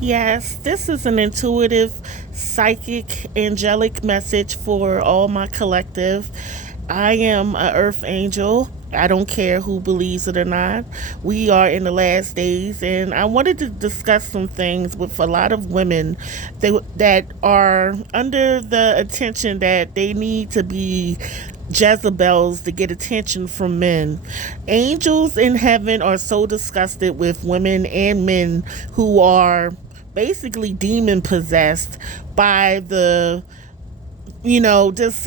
Yes, this is an intuitive, psychic, angelic message for all my collective. I am a earth angel. I don't care who believes it or not. We are in the last days, and I wanted to discuss some things with a lot of women that are under the attention that they need to be Jezebels to get attention from men. Angels in heaven are so disgusted with women and men who are basically demon possessed by just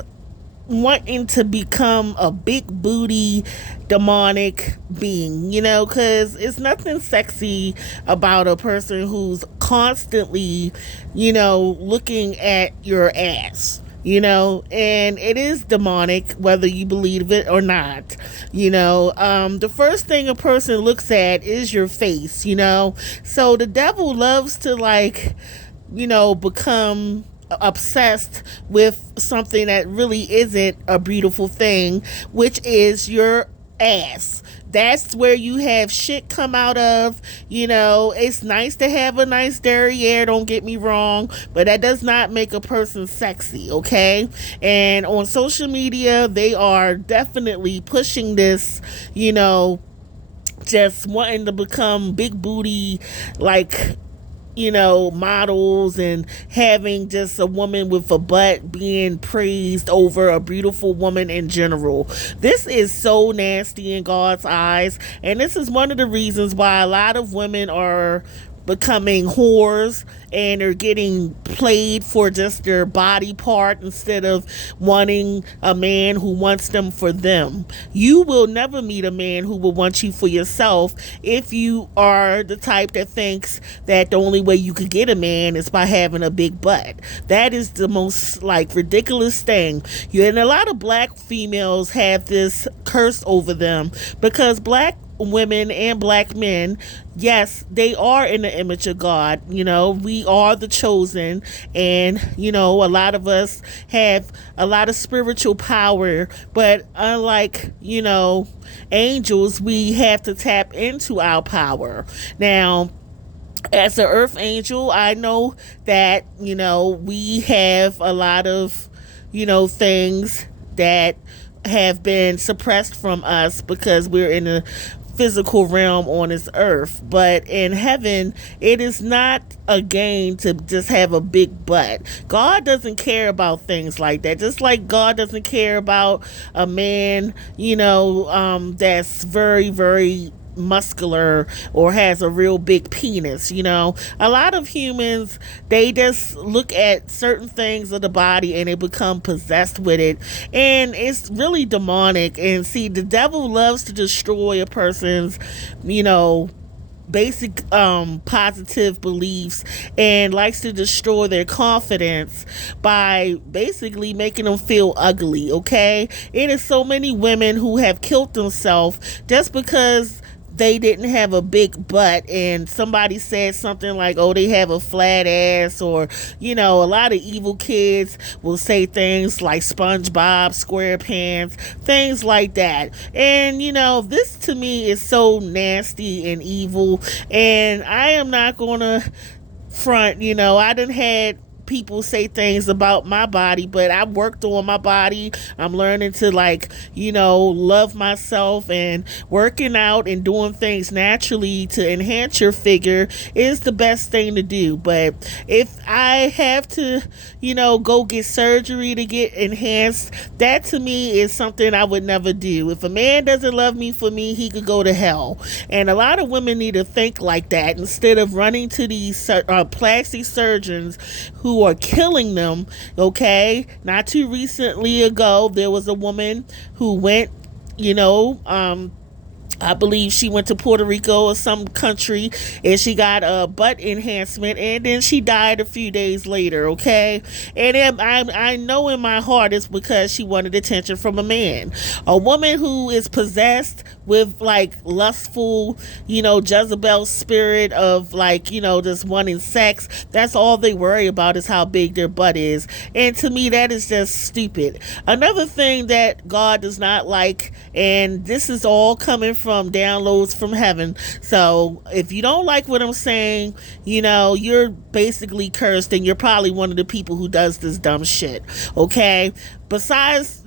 wanting to become a big booty demonic being, because it's nothing sexy about a person who's constantly, looking at your ass. And it is demonic, whether you believe it or not. The first thing a person looks at is your face. So the devil loves to, like, become obsessed with something that really isn't a beautiful thing, which is your ass. That's where you have shit come out of. It's nice to have a nice derriere, don't get me wrong, but that does not make a person sexy, okay? And on social media, they are definitely pushing this, just wanting to become big booty, like, models, and having just a woman with a butt being praised over a beautiful woman in general. This is so nasty in God's eyes, and this is one of the reasons why a lot of women are becoming whores and are getting played for just their body part instead of wanting a man who wants them for them. You will never meet a man who will want you for yourself if you are the type that thinks that the only way you could get a man is by having a big butt. That is the most, like, ridiculous thing. And a lot of black females have this curse over them because black women and black men, yes, they are in the image of God. We are the chosen, and a lot of us have a lot of spiritual power, but unlike, angels, we have to tap into our power. Now, as an earth angel, I know that, we have a lot of, things that have been suppressed from us because we're in a physical realm on this earth. But in heaven, it is not a gain to just have a big butt. God doesn't care about things like that. Just like God doesn't care about a man, that's very, very muscular or has a real big penis. A lot of humans, they just look at certain things of the body and they become possessed with it, and it's really demonic. And see, the devil loves to destroy a person's, basic positive beliefs, and likes to destroy their confidence by basically making them feel ugly. Okay, it is so many women who have killed themselves just because they didn't have a big butt, and somebody said something like, oh, they have a flat ass, or a lot of evil kids will say things like SpongeBob SquarePants, things like that. And this to me is so nasty and evil, and I am not gonna front. I done had people say things about my body, but I worked on my body. I'm learning to, like, love myself, and working out and doing things naturally to enhance your figure is the best thing to do. But if I have to, go get surgery to get enhanced, that to me is something I would never do. If a man doesn't love me for me, he could go to hell. And a lot of women need to think like that instead of running to these plastic surgeons who are killing them. Okay, not too recently ago, there was a woman who went, I believe she went to Puerto Rico or some country, and she got a butt enhancement, and then she died a few days later. Okay, and I know in my heart it's because she wanted attention from a man. A woman who is possessed with like lustful, Jezebel spirit of like, just wanting sex. That's all they worry about is how big their butt is. And to me, that is just stupid. Another thing that God does not like, and this is all coming from downloads from heaven. So if you don't like what I'm saying, you're basically cursed and you're probably one of the people who does this dumb shit. Okay? Besides,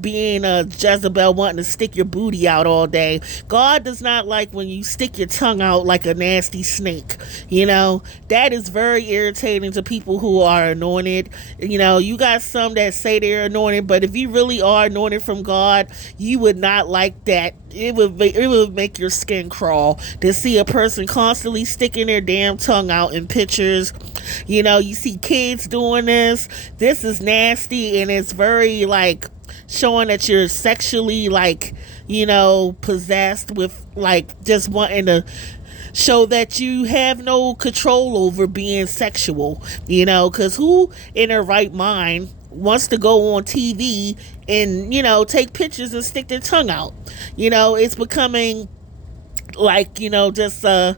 being a Jezebel wanting to stick your booty out all day, God does not like when you stick your tongue out like a nasty snake. That is very irritating to people who are anointed. You got some that say they're anointed, but if you really are anointed from God, you would not like that. It would make your skin crawl to see a person constantly sticking their damn tongue out in pictures. You see kids doing this. This is nasty, and it's very like showing that you're sexually like, possessed with like just wanting to show that you have no control over being sexual, because who in their right mind wants to go on TV and, take pictures and stick their tongue out? It's becoming like, just a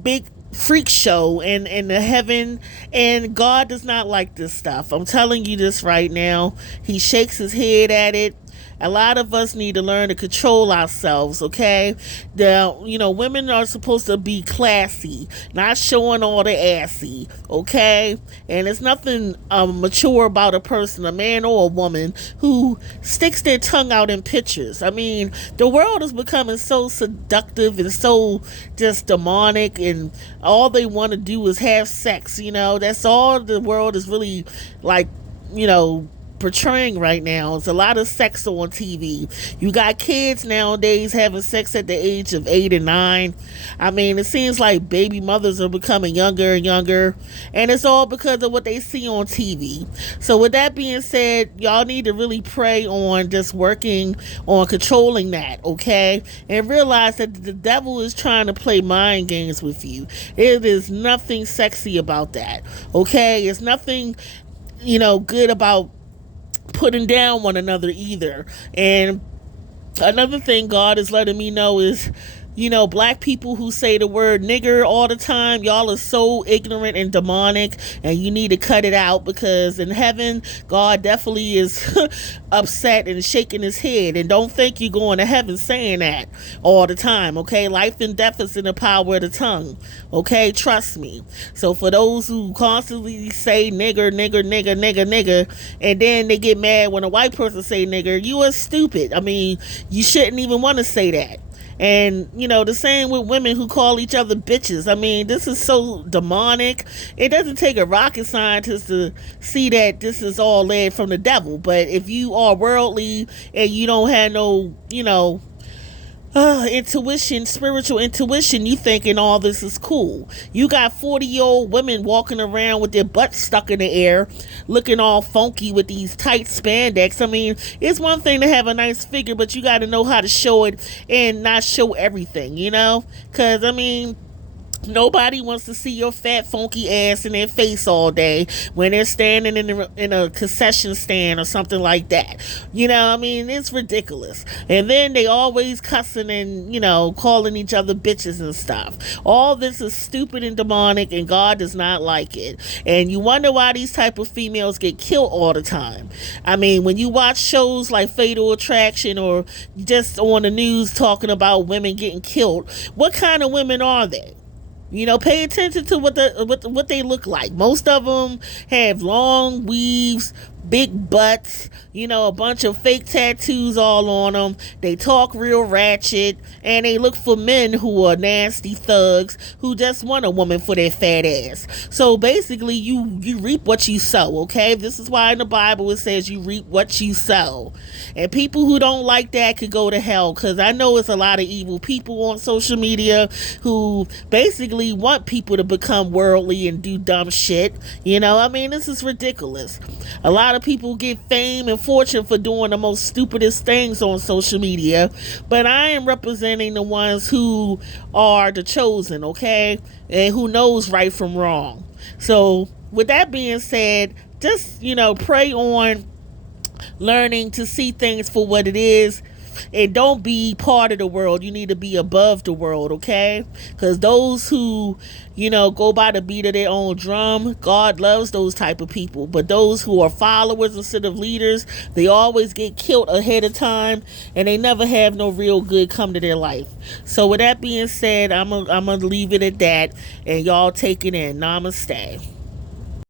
big freak show in the heaven, and God does not like this stuff. I'm telling you this right now. He shakes his head at it. A lot of us need to learn to control ourselves, okay? Women are supposed to be classy, not showing all the assy, okay? And there's nothing mature about a person, a man or a woman, who sticks their tongue out in pictures. I mean, the world is becoming so seductive and so just demonic, and all they want to do is have sex, That's all the world is really like, portraying right now. It's a lot of sex on TV. You got kids nowadays having sex at the age of 8 and 9. I mean, it seems like baby mothers are becoming younger and younger, and it's all because of what they see on TV. So with that being said, y'all need to really pray on just working on controlling that, okay? And realize that the devil is trying to play mind games with you. It is nothing sexy about that, okay? It's nothing, good about putting down one another either. And another thing God is letting me know is, black people who say the word nigger all the time, y'all are so ignorant and demonic, and you need to cut it out, because in heaven, God definitely is upset and shaking his head. And don't think you're going to heaven saying that all the time, okay? Life and death is in the power of the tongue, okay? Trust me. So for those who constantly say nigger, nigger, nigger, nigger, nigger, and then they get mad when a white person say nigger, you are stupid. I mean, you shouldn't even want to say that. And, the same with women who call each other bitches. I mean, this is so demonic. It doesn't take a rocket scientist to see that this is all led from the devil. But if you are worldly and you don't have no, intuition, spiritual intuition, you thinking all this is cool. You got 40-year-old women walking around with their butts stuck in the air, looking all funky with these tight spandex. I mean, it's one thing to have a nice figure, but you got to know how to show it and not show everything, because, I mean, nobody wants to see your fat, funky ass in their face all day when they're standing in a concession stand or something like that. I mean, it's ridiculous. And then they always cussing and, calling each other bitches and stuff. All this is stupid and demonic, and God does not like it. And you wonder why these type of females get killed all the time. I mean, when you watch shows like Fatal Attraction or just on the news talking about women getting killed, what kind of women are they? Pay attention to what they look like. Most of them have long weaves, big butts, a bunch of fake tattoos all on them. They talk real ratchet, and they look for men who are nasty thugs who just want a woman for their fat ass. So basically, you reap what you sow, okay? This is why in the Bible it says you reap what you sow. And people who don't like that could go to hell, because I know it's a lot of evil people on social media who basically want people to become worldly and do dumb shit. I mean, this is ridiculous. A lot of people get fame and fortune for doing the most stupidest things on social media, but I am representing the ones who are the chosen, okay, and who knows right from wrong. So with that being said, just pray on learning to see things for what it is, And don't be part of the world. You need to be above the world, okay? Because those who, go by the beat of their own drum, God loves those type of people. But those who are followers instead of leaders, they always get killed ahead of time, and they never have no real good come to their life. So with that being said, I'm gonna leave it at that, and y'all take it in. Namaste.